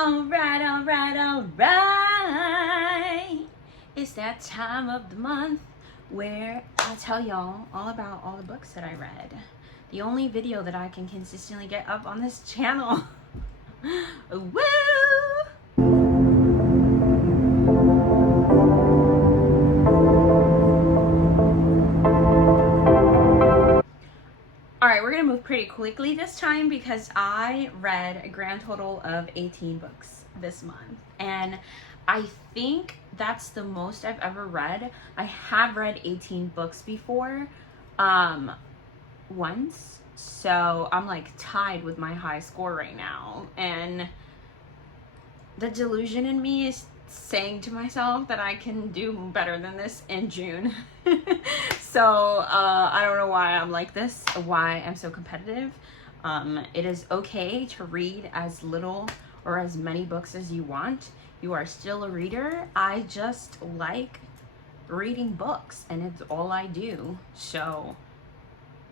Alright, alright, alright. It's that time of the month where I tell y'all all about all the books that I read. The only video that I can consistently get up on this channel. Woo! Alright, we're gonna move pretty quickly this time because I read a grand total of 18 books this month. And I think that's the most I've ever read. I have read 18 books before, once. So I'm like tied with my high score right now. And the delusion in me is saying to myself that I can do better than this in June. So I don't know why I'm like this, why I'm so competitive. It is okay to read as little or as many books as you want. You are still a reader. I just like reading books and it's all I do. So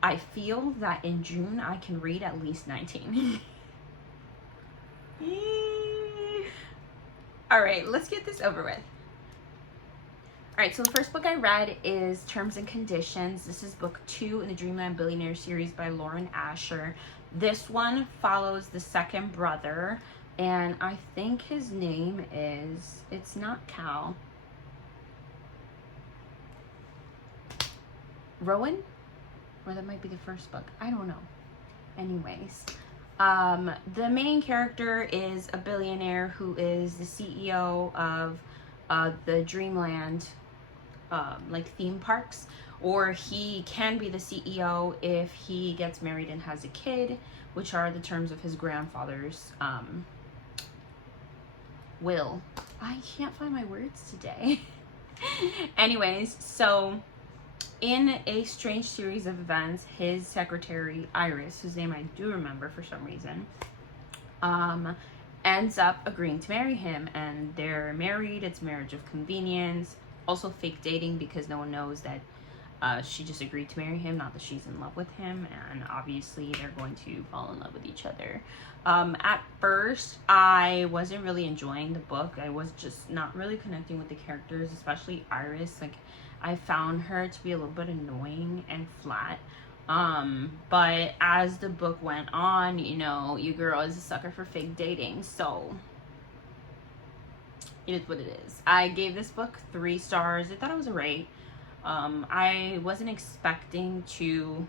I feel that in June I can read at least 19. All right, let's get this over with. All right, so the first book I read is Terms and Conditions. This is book 2 in the Dreamland Billionaire series by Lauren Asher. This one follows the second brother, and I think his name is, it's not Cal. Rowan? Or that might be the first book. I don't know. Anyways, the main character is a billionaire who is the CEO of the Dreamland like theme parks, or he can be the CEO if he gets married and has a kid, which are the terms of his grandfather's will. I can't find my words today. Anyways, so in a strange series of events, his secretary Iris, whose name I do remember for some reason, ends up agreeing to marry him, and they're married. It's marriage of convenience, also fake dating because no one knows that she just agreed to marry him, not that she's in love with him, and obviously they're going to fall in love with each other. At first, I wasn't really enjoying the book. I was just not really connecting with the characters, especially Iris. Like, I found her to be a little bit annoying and flat. But as the book went on, you know, your girl is a sucker for fake dating, so it is what it is. I gave this book 3 stars. I thought it was alright. I wasn't expecting to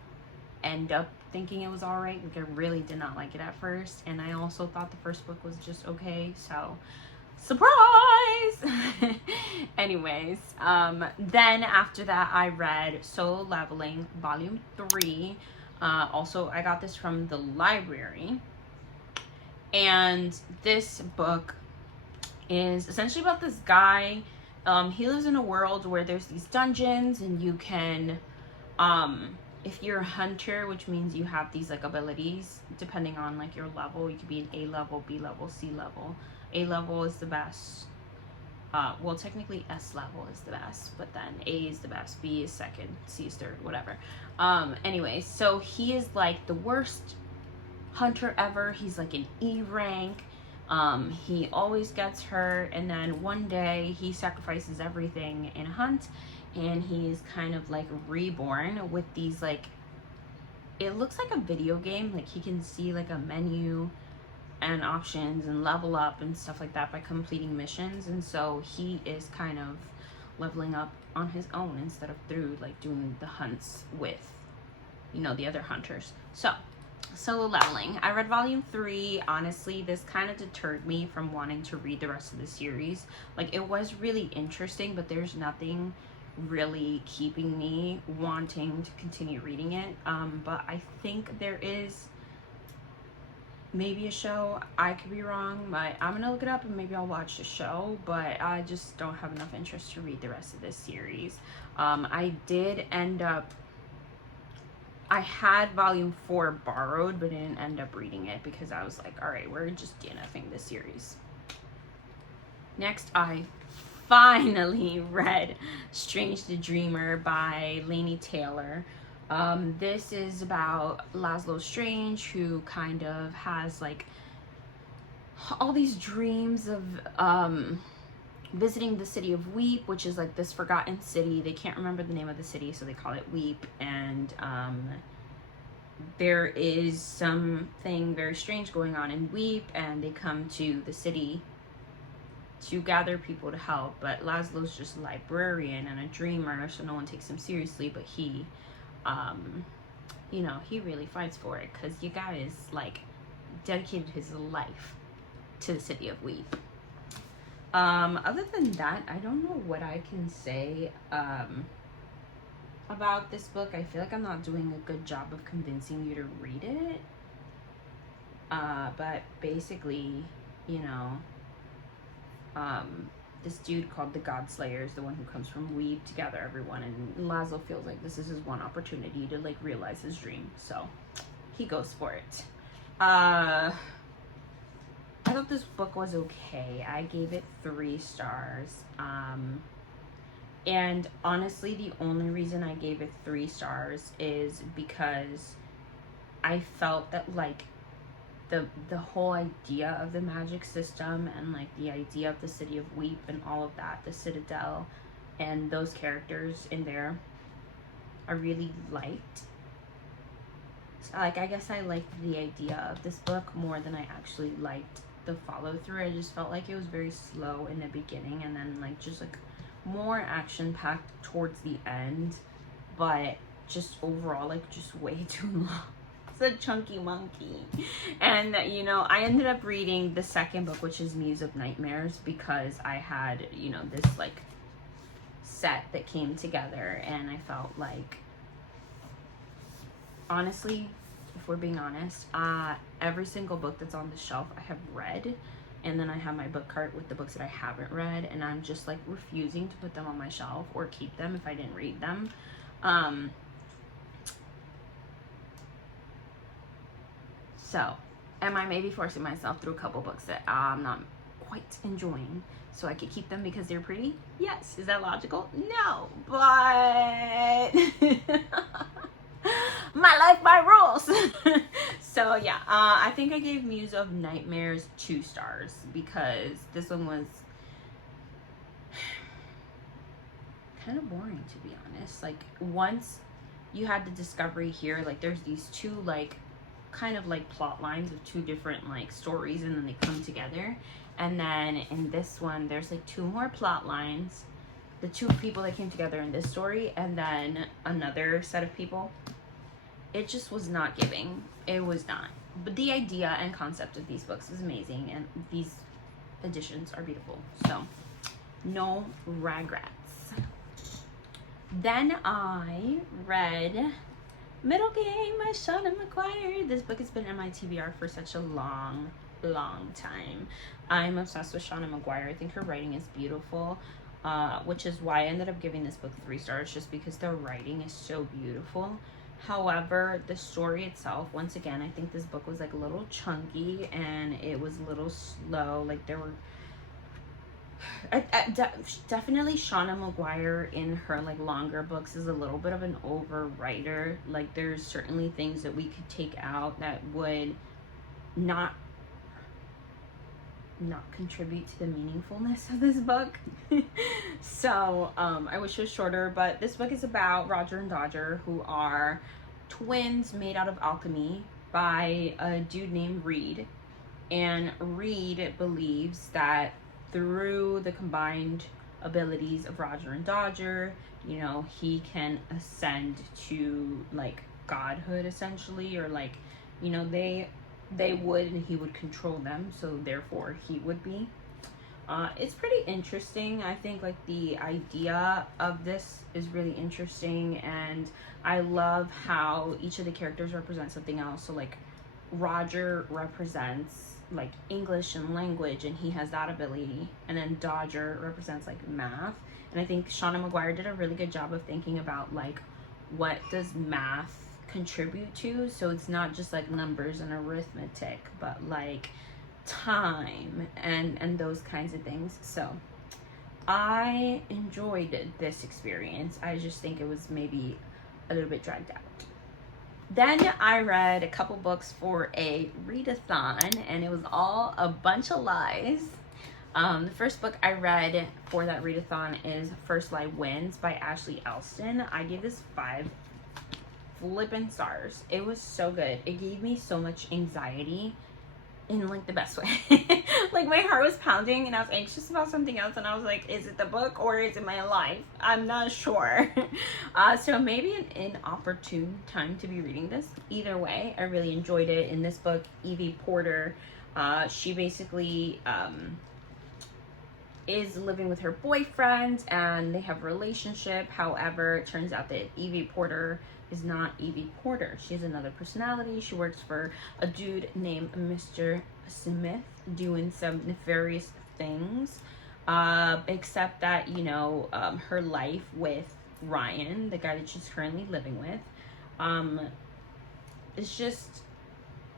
end up thinking it was alright. Like, I really did not like it at first, and I also thought the first book was just okay, so surprise. Anyways, then after that I read Solo Leveling Volume 3. Also, I got this from the library, and this book is essentially about this guy. He lives in a world where there's these dungeons, and you can, if you're a hunter, which means you have these like abilities depending on like your level. You could be an A level, B level, C level. A level is the best. Well, technically S level is the best, but then A is the best, B is second, C is third, whatever. Anyway, so he is like the worst hunter ever. He's like an E rank. He always gets hurt, and then one day he sacrifices everything in a hunt, and he's kind of like reborn with these like, it looks like a video game. Like, he can see like a menu and options and level up and stuff like that by completing missions, and so he is kind of leveling up on his own instead of through like doing the hunts with, you know, the other hunters. So Solo Leveling, I read volume 3. Honestly, this kind of deterred me from wanting to read the rest of the series. Like, it was really interesting, but there's nothing really keeping me wanting to continue reading it. But I think there is maybe a show. I could be wrong, but I'm gonna look it up and maybe I'll watch the show, but I just don't have enough interest to read the rest of this series. I did end up, I had volume 4 borrowed, but didn't end up reading it because I was like, all right, we're just DNFing this series. Next, I finally read Strange the Dreamer by Laini Taylor. This is about Laszlo Strange, who kind of has like all these dreams of visiting the city of Weep, which is like this forgotten city. They can't remember the name of the city, so they call it Weep. And there is something very strange going on in Weep, and they come to the city to gather people to help. But Laszlo's just a librarian and a dreamer, so no one takes him seriously. But he, you know, he really fights for it, because you guys, like, dedicated his life to the city of Weep. Other than that, I don't know what I can say about this book. I feel like I'm not doing a good job of convincing you to read it. But basically, you know, this dude called the Godslayer is the one who comes from Weep to gather everyone, and Laszlo feels like this is his one opportunity to like realize his dream, so he goes for it. I thought this book was okay. I gave it 3 stars. And honestly, the only reason I gave it 3 stars is because I felt that like the whole idea of the magic system, and like the idea of the city of Weep and all of that, the Citadel and those characters in there, I really liked. So, like, I guess I liked the idea of this book more than I actually liked the follow through. I just felt like it was very slow in the beginning, and then like just like more action packed towards the end, but just overall like just way too long. A chunky monkey. And you know, I ended up reading the second book, which is Muse of Nightmares, because I had, you know, this like set that came together, and I felt like, honestly, if we're being honest, every single book that's on the shelf I have read, and then I have my book cart with the books that I haven't read, and I'm just like refusing to put them on my shelf or keep them if I didn't read them. So, am I maybe forcing myself through a couple books that I'm not quite enjoying so I could keep them because they're pretty? Yes. Is that logical? No. But my life, my rules. So, yeah. I think I gave Muse of Nightmares 2 stars because this one was kind of boring, to be honest. Like, once you had the discovery here, like, there's these 2, like, kind of like plot lines of 2 different like stories, and then they come together. And then in this one there's like 2 more plot lines, the 2 people that came together in this story, and then another set of people. It just was not giving. It was not. But the idea and concept of these books is amazing, and these editions are beautiful, so no regrets. Then I read Middle Game by Shauna McGuire. This book has been in my TBR for such a long time. I'm obsessed with Shauna McGuire. I think her writing is beautiful, which is why I ended up giving this book 3 stars, just because the writing is so beautiful. However, the story itself, once again, I think this book was like a little chunky, and it was a little slow. Like, there were definitely Shauna McGuire in her like longer books is a little bit of an overwriter. Like, there's certainly things that we could take out that would not contribute to the meaningfulness of this book. So I wish it was shorter, but this book is about Roger and Dodger, who are twins made out of alchemy by a dude named Reed. And Reed believes that through the combined abilities of Roger and Dodger, you know, he can ascend to like godhood, essentially, or like, you know, they would, and he would control them, so therefore he would be. It's pretty interesting. I think like the idea of this is really interesting, and I love how each of the characters represent something else. So like Roger represents like English and language, and he has that ability, and then Dodger represents like math. And I think Shauna McGuire did a really good job of thinking about like, what does math contribute to? So it's not just like numbers and arithmetic, but like time and those kinds of things. So I enjoyed this experience. I just think it was maybe a little bit dragged out. Then I read a couple books for a readathon, and it was all a bunch of lies. The first book I read for that readathon is First Lie Wins by Ashley Elston. I gave this 5 flippin' stars. It was so good. It gave me so much anxiety in like the best way. Like my heart was pounding and I was anxious about something else, and I was like, is it the book or is it my life? I'm not sure. So maybe an inopportune time to be reading this. Either way, I really enjoyed it. In this book, Evie Porter, she basically is living with her boyfriend and they have a relationship. However, it turns out that Evie Porter is not Evie Porter. She has another personality. She works for a dude named Mr. Smith doing some nefarious things. Except that, you know, her life with Ryan, the guy that she's currently living with, is just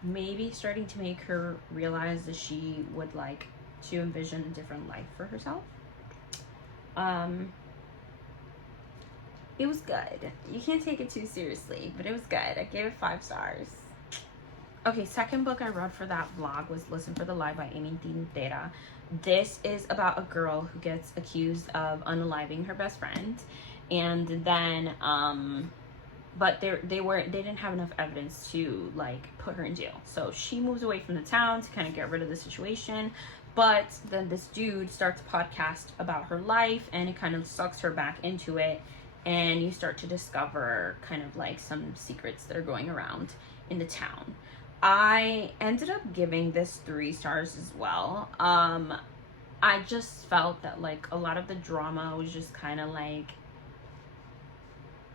maybe starting to make her realize that she would like to envision a different life for herself. It was good. You can't take it too seriously, but it was good. I gave it 5 stars. Okay, second book I read for that vlog was Listen for the Lie by Amy Tintera. This is about a girl who gets accused of unaliving her best friend, and then but they didn't have enough evidence to like put her in jail. So she moves away from the town to kind of get rid of the situation. But then this dude starts a podcast about her life, and it kind of sucks her back into it. And you start to discover kind of like some secrets that are going around in the town. I ended up giving this 3 stars as well. I just felt that like a lot of the drama was just kind of like,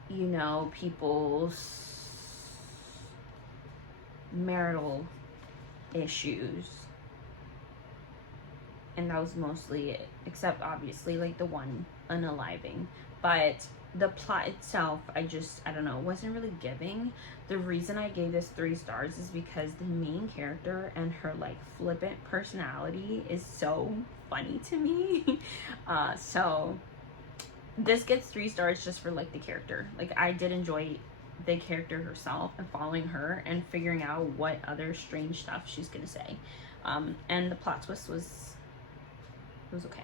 you know, people's marital issues. And that was mostly it, except obviously like the one unaliving. But the plot itself, I don't know, wasn't really giving. The reason I gave this 3 stars is because the main character and her like flippant personality is so funny to me. So this gets 3 stars just for like the character. Like I did enjoy the character herself and following her and figuring out what other strange stuff she's gonna say. And the plot twist was okay.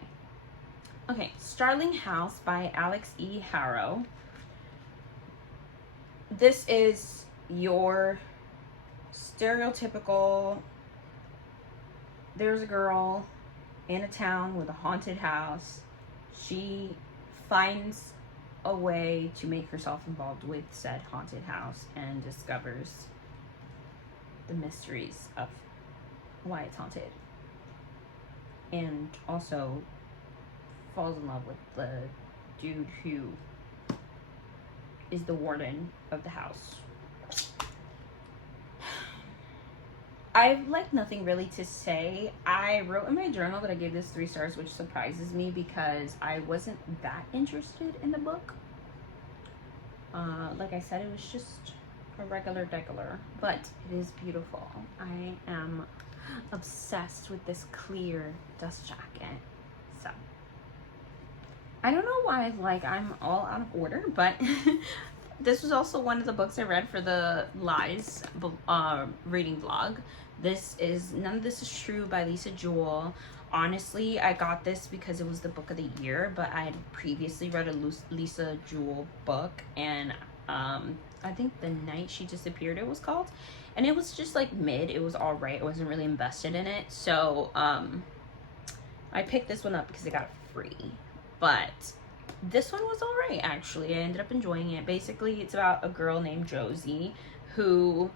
Okay, Starling House by Alex E. Harrow. This is your stereotypical, there's a girl in a town with a haunted house. She finds a way to make herself involved with said haunted house and discovers the mysteries of why it's haunted. And also falls in love with the dude who is the warden of the house. I've like nothing really to say. I wrote in my journal that I gave this 3 stars, which surprises me because I wasn't that interested in the book. Like I said, it was just a regular degular, but it is beautiful. I am obsessed with this clear dust jacket. So I don't know why like I'm all out of order, but this was also one of the books I read for the Lies reading vlog. This is None of This Is True by Lisa Jewell. Honestly, I got this because it was the book of the year, but I had previously read a Lisa Jewell book, and I think The Night She Disappeared it was called, and it was just like mid. It was all right. I wasn't really invested in it, so I picked this one up because I got it free. But this one was all right, actually. I ended up enjoying it. Basically, it's about a girl named Josie who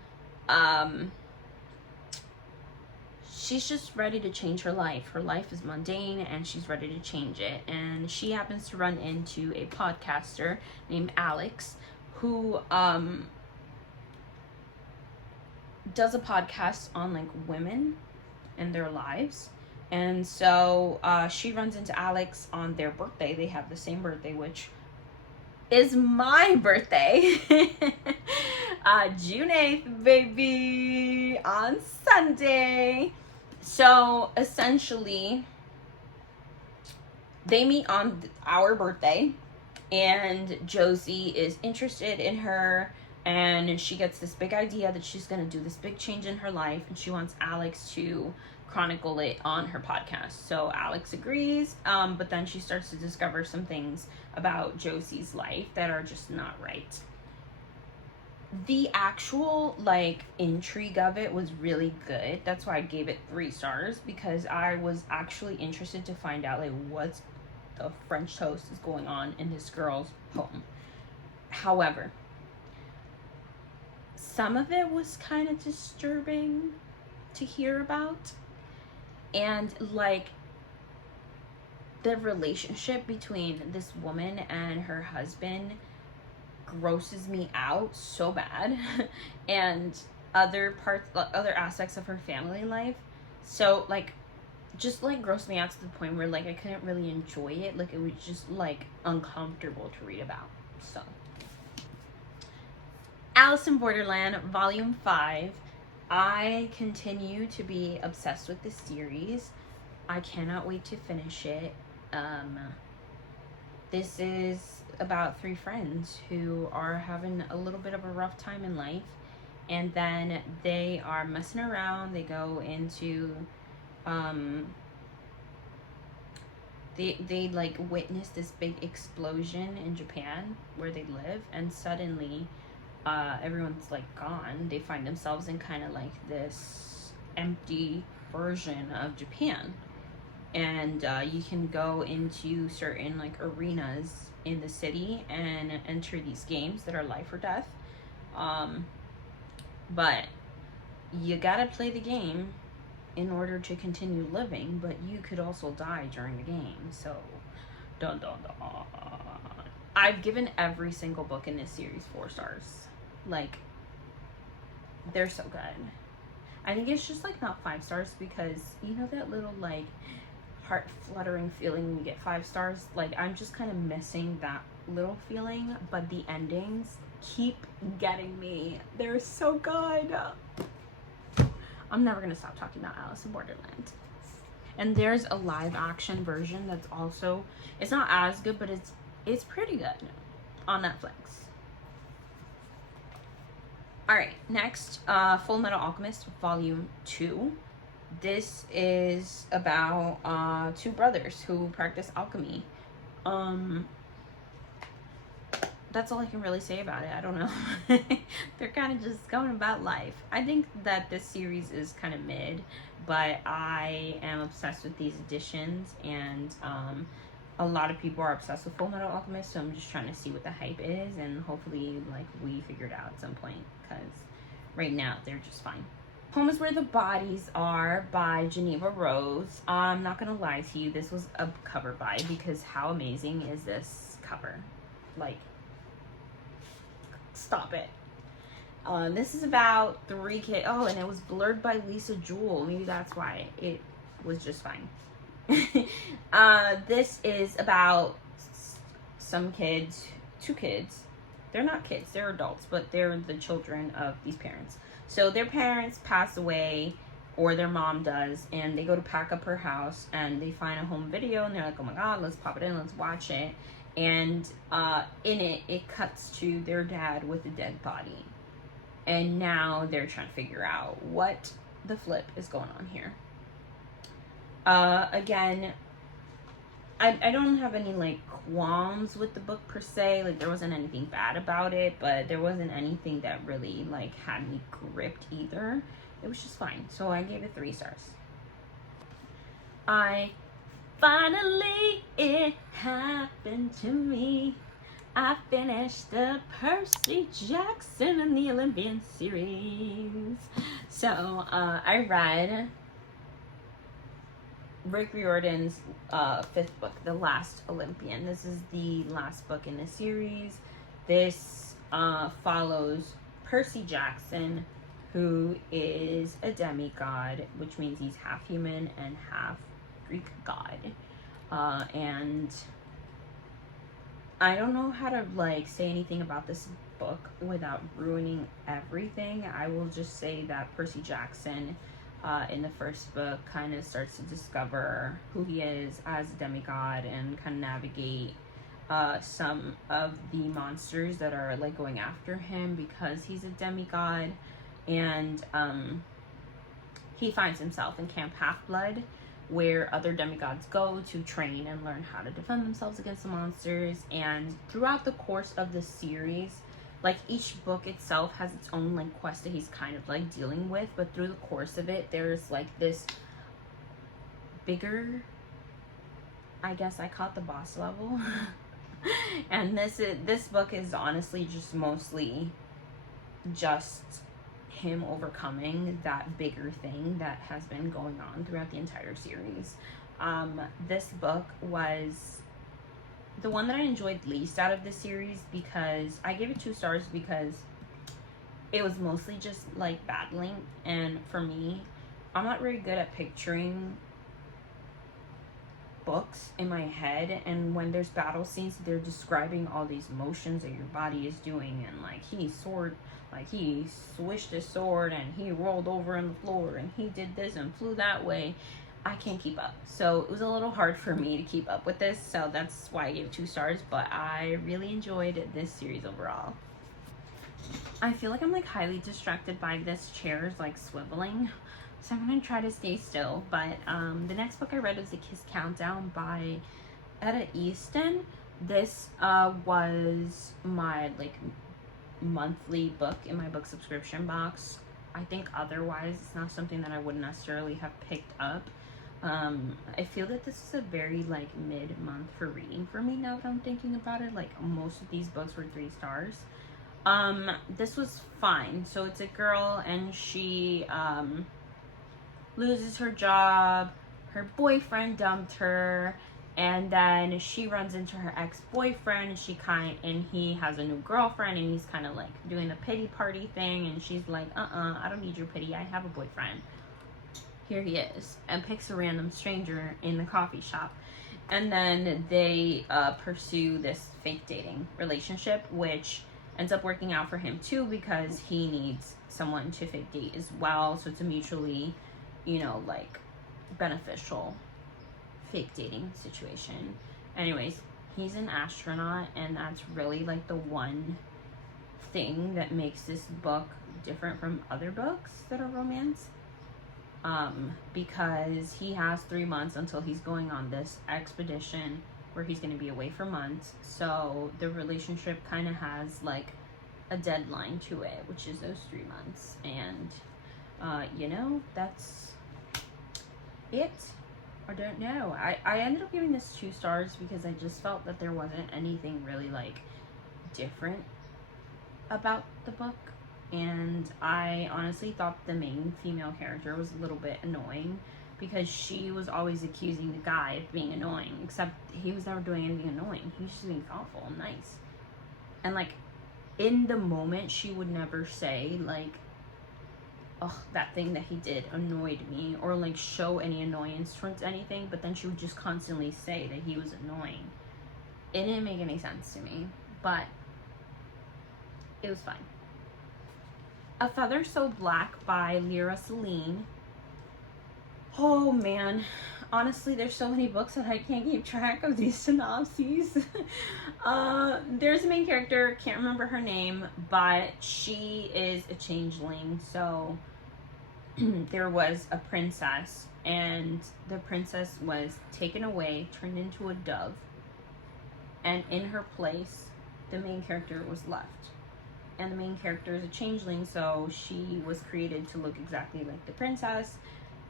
she's just ready to change her life. Her life is mundane and she's ready to change it. And she happens to run into a podcaster named Alex who does a podcast on like women and their lives. And so she runs into Alex on their birthday. They have the same birthday, which is my birthday. June 8th, baby, on Sunday. So essentially, they meet on our birthday, and Josie is interested in her, And she gets this big idea that she's going to do this big change in her life, and she wants Alex to chronicle it on her podcast. So Alex agrees, but then she starts to discover some things about Josie's life that are just not right. The actual like intrigue of it was really good. That's why I gave it 3 stars, because I was actually interested to find out like what the French toast is going on in this girl's home. However, some of it was kind of disturbing to hear about, and like the relationship between this woman and her husband grosses me out so bad and other aspects of her family life, so like just like grossed me out to the point where like I couldn't really enjoy it. Like it was just like uncomfortable to read about. So Alice in Borderland Volume 5. I continue to be obsessed with this series. I cannot wait to finish it. This is about 3 friends who are having a little bit of a rough time in life, and then they are messing around. They go into they like witness this big explosion in Japan where they live, and suddenly everyone's like gone. They find themselves in kind of like this empty version of Japan, and you can go into certain like arenas in the city and enter these games that are life or death, but you gotta play the game in order to continue living, but you could also die during the game. So dun dun dun. I've given every single book in this series 4 stars. Like, they're so good. I think it's just like not 5 stars, because you know that little like heart fluttering feeling when you get 5 stars? Like, I'm just kind of missing that little feeling, but the endings keep getting me. They're so good. I'm never gonna stop talking about Alice in Borderland. And there's a live action version that's also, it's not as good, but it's pretty good on Netflix. Alright, next, Full Metal Alchemist Volume 2. This is about 2 brothers who practice alchemy. That's all I can really say about it. I don't know. They're kind of just going about life. I think that this series is kind of mid, but I am obsessed with these editions, and a lot of people are obsessed with Full Metal Alchemist, so I'm just trying to see what the hype is, and hopefully like we figure it out at some point, because right now they're just fine. Home is Where the Bodies Are by Geneva Rose. I'm not gonna lie to you, this was a cover buy, because how amazing is this cover? Like, stop it. This is about 3 kids. Oh, and it was blurred by Lisa Jewell. Maybe that's why it was just fine. This is about some kids, 2 kids. They're not kids, they're adults, but they're the children of these parents. So their parents pass away, or their mom does, and they go to pack up her house, and they find a home video, and they're like, oh my god, let's pop it in, let's watch it. And in it cuts to their dad with a dead body. And now they're trying to figure out what the flip is going on here. Again, I don't have any like qualms with the book per se. Like, there wasn't anything bad about it, but there wasn't anything that really like had me gripped either. It was just fine. So I gave it 3 stars. Finally, it happened to me. I finished the Percy Jackson and the Olympian series. So, I read Rick Riordan's 5th book, The Last Olympian. This is the last book in the series. This follows Percy Jackson, who is a demigod, which means he's half human and half Greek god. And I don't know how to like say anything about this book without ruining everything. I will just say that Percy Jackson in the 1st book kind of starts to discover who he is as a demigod and kind of navigate some of the monsters that are like going after him because he's a demigod. And he finds himself in Camp Half-Blood, where other demigods go to train and learn how to defend themselves against the monsters. And throughout the course of the series, like each book itself has its own like quest that he's kind of like dealing with, but through the course of it, there's like this bigger, I guess I call it the boss level. And this book is honestly just mostly just him overcoming that bigger thing that has been going on throughout the entire series. This book was the one that I enjoyed least out of the series, because I gave it 2 stars because it was mostly just like battling, and for me, I'm not very good at picturing books in my head, and when there's battle scenes, they're describing all these motions that your body is doing, and like he swished his sword and he rolled over on the floor and he did this and flew that way. I can't keep up, so it was a little hard for me to keep up with this, so that's why I gave it 2 stars. But I really enjoyed this series overall. I feel like I'm like highly distracted by this chair's like swiveling, so I'm gonna try to stay still. But the next book I read was The Kiss Countdown by Etta Easton. This was my like monthly book in my book subscription box. I think otherwise it's not something that I would necessarily have picked up. I feel that this is a very like mid-month for reading for me now that I'm thinking about it. Like most of these books were 3 stars. This was fine. So it's a girl and she loses her job, her boyfriend dumped her, and then she runs into her ex-boyfriend, and he has a new girlfriend, and he's kind of like doing the pity party thing, and she's like, I don't need your pity, I have a boyfriend. Here he is, and picks a random stranger in the coffee shop. And then they pursue this fake dating relationship, which ends up working out for him too, because he needs someone to fake date as well. So it's a mutually, you know, like beneficial fake dating situation. Anyways, he's an astronaut, and that's really like the one thing that makes this book different from other books that are romance. Because he has 3 months until he's going on this expedition where he's going to be away for months. So the relationship kind of has like a deadline to it, which is those 3 months. And, you know, that's it. I don't know. I ended up giving this 2 stars because I just felt that there wasn't anything really like different about the book. And I honestly thought the main female character was a little bit annoying, because she was always accusing the guy of being annoying, except he was never doing anything annoying. He was just being thoughtful and nice. And like in the moment, she would never say like, oh, that thing that he did annoyed me, or like show any annoyance towards anything, but then she would just constantly say that he was annoying. It didn't make any sense to me, but it was fine. A Feather So Black by Lyra Celine. Oh man, honestly, there's so many books that I can't keep track of these synopses. There's a main character, can't remember her name, but she is a changeling. So there was a princess, and the princess was taken away, turned into a dove, and in her place, the main character was left. And the main character is a changeling, so she was created to look exactly like the princess,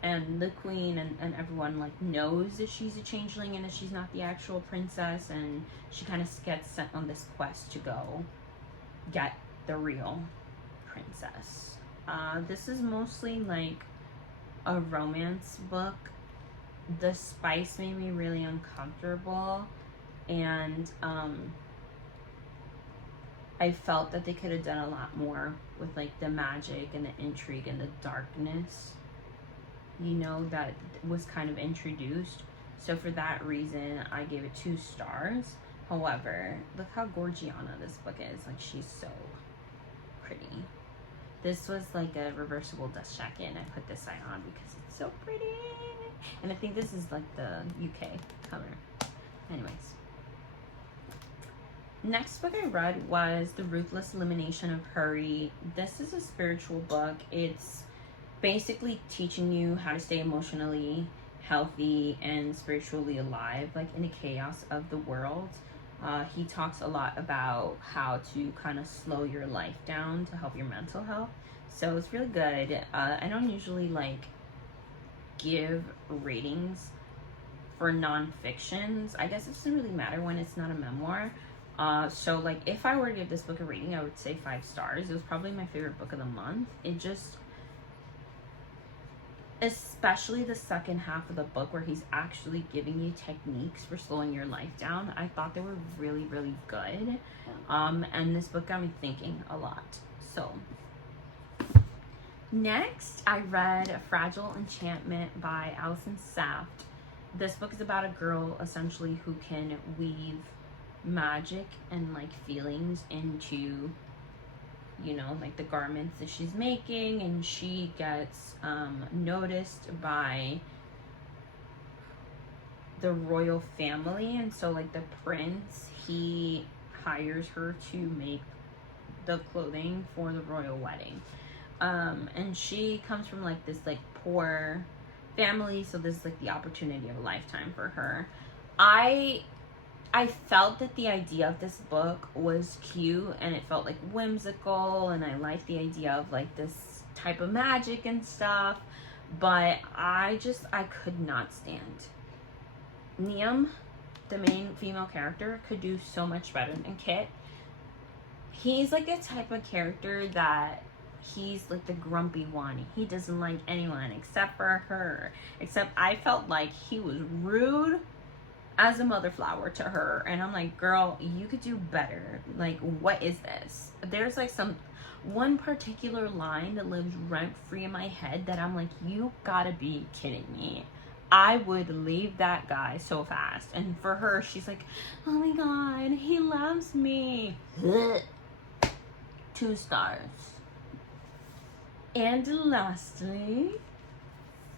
and the queen and everyone like knows that she's a changeling and that she's not the actual princess, and she kind of gets sent on this quest to go get the real princess. This is mostly like a romance book. The spice made me really uncomfortable, and I felt that they could have done a lot more with like the magic and the intrigue and the darkness, you know, that was kind of introduced. So for that reason, I gave it 2 stars. However, look how Gorgiana this book is. Like, she's so pretty. This was like a reversible dust jacket, and I put this side on because it's so pretty. And I think this is like the UK color. Anyways. Next book I read was The Ruthless Elimination of Hurry. This is a spiritual book. It's basically teaching you how to stay emotionally healthy and spiritually alive, like in the chaos of the world. He talks a lot about how to kind of slow your life down to help your mental health. So it's really good. I don't usually like give ratings for non-fictions. I guess it doesn't really matter when it's not a memoir. So like if I were to give this book a rating, I would say 5 stars. It was probably my favorite book of the month. It just, especially the second half of the book where he's actually giving you techniques for slowing your life down, I thought they were really, really good. And this book got me thinking a lot. So next, I read Fragile Enchantment by Allison Saft. This book is about a girl essentially who can weave magic and like feelings into, you know, like the garments that she's making, and she gets noticed by the royal family, and so like the prince, he hires her to make the clothing for the royal wedding. And she comes from like this like poor family, so this is like the opportunity of a lifetime for her. I felt that the idea of this book was cute and it felt like whimsical, and I liked the idea of like this type of magic and stuff, but I could not stand. Niamh, the main female character, could do so much better than Kit. He's like a type of character that he's like the grumpy one. He doesn't like anyone except for her. Except I felt like he was rude as a mother flower to her, and I'm like, girl, you could do better. Like, what is this? There's like one particular line that lives rent free in my head that I'm like, you gotta be kidding me. I would leave that guy so fast. And for her, she's like, oh my god, he loves me. 2 stars. And lastly,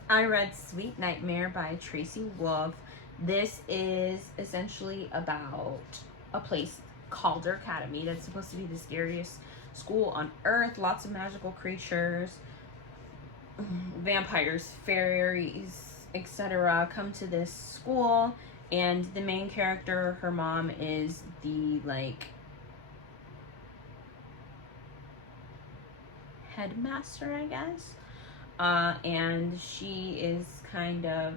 I read Sweet Nightmare by Tracy Wolff. This is essentially about a place, Calder Academy, that's supposed to be the scariest school on earth. Lots of magical creatures, vampires, fairies, etc. come to this school, and the main character, her mom is the like headmaster, I guess. And she is kind of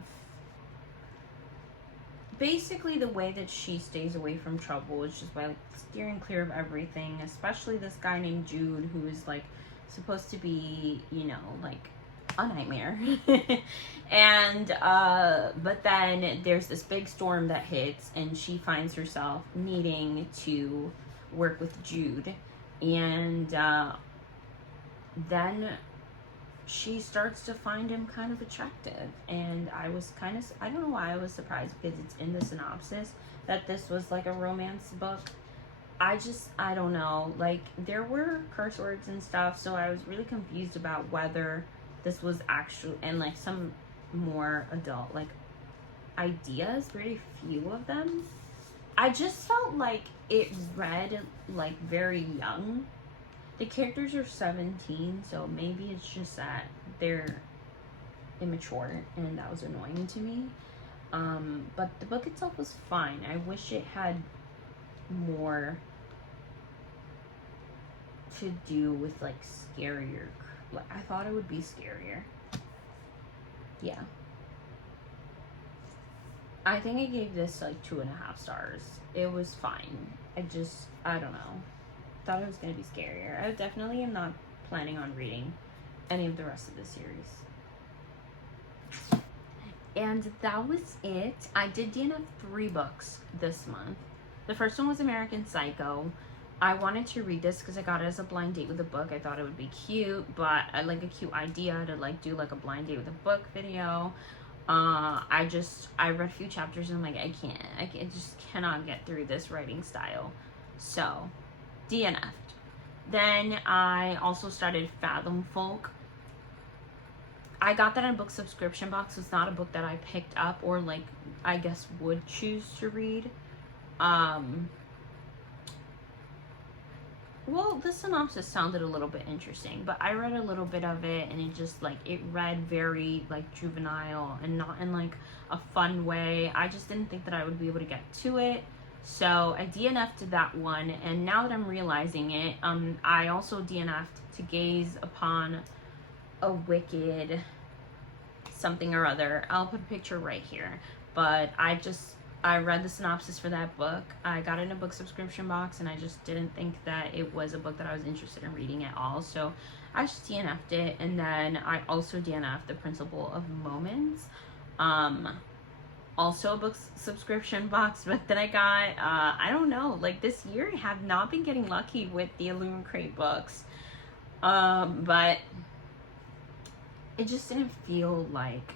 basically, the way that she stays away from trouble is just by like steering clear of everything, especially this guy named Jude, who is like supposed to be, you know, like a nightmare. And but then there's this big storm that hits, and she finds herself needing to work with Jude, and then she starts to find him kind of attractive. And I don't know why I was surprised, because it's in the synopsis that this was like a romance book. I don't know, like there were curse words and stuff, so I was really confused about whether this was actual, and like some more adult like ideas, very few of them. I just felt like it read like very young. The characters are 17, so maybe it's just that they're immature, and that was annoying to me. But the book itself was fine. I wish it had more to do with like scarier. Like, I thought it would be scarier. Yeah. I think I gave this like 2.5 stars. It was fine. I don't know. Thought it was going to be scarier. I definitely am not planning on reading any of the rest of the series. And that was it. I did DNF 3 books this month. The first one was American Psycho. I wanted to read this because I got it as a blind date with a book. I thought it would be cute, but I like a cute idea to like do like a blind date with a book video. I read a few chapters and I'm like, I just cannot get through this writing style. So DNF'd. Then I also started Fathom Folk. I got that in a book subscription box. It's not a book that I picked up or like I guess would choose to read. well, the synopsis sounded a little bit interesting, but I read a little bit of it and it just like, it read very like juvenile and not in like a fun way. I just didn't think that I would be able to get to it. So I DNF'd that one, and now that I'm realizing it, I also DNF'd To Gaze Upon a Wicked something or other. I'll put a picture right here. But I read the synopsis for that book. I got it in a book subscription box, and I just didn't think that it was a book that I was interested in reading at all. So I just DNF'd it, and then I also DNF'd The Principle of Moments. Also a book subscription box book that I got. I don't know, like this year I have not been getting lucky with the Illumicrate books. But it just didn't feel like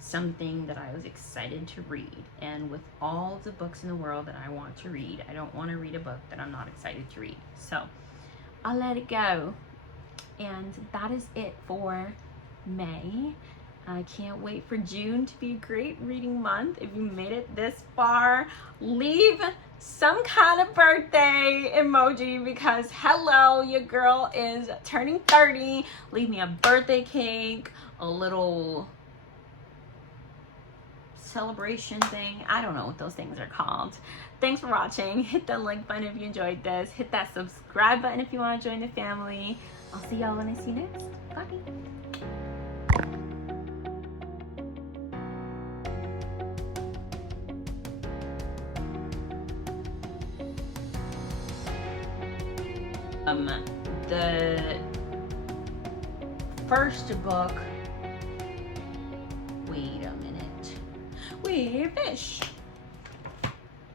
something that I was excited to read. And with all the books in the world that I want to read, I don't want to read a book that I'm not excited to read. So I'll let it go. And that is it for May. I can't wait for June to be a great reading month. If you made it this far, leave some kind of birthday emoji, because hello, your girl is turning 30. Leave me a birthday cake, a little celebration thing. I don't know what those things are called. Thanks for watching. Hit the like button if you enjoyed this. Hit that subscribe button if you want to join the family. I'll see y'all when I see you next. Bye. The first book, wait a minute, fish.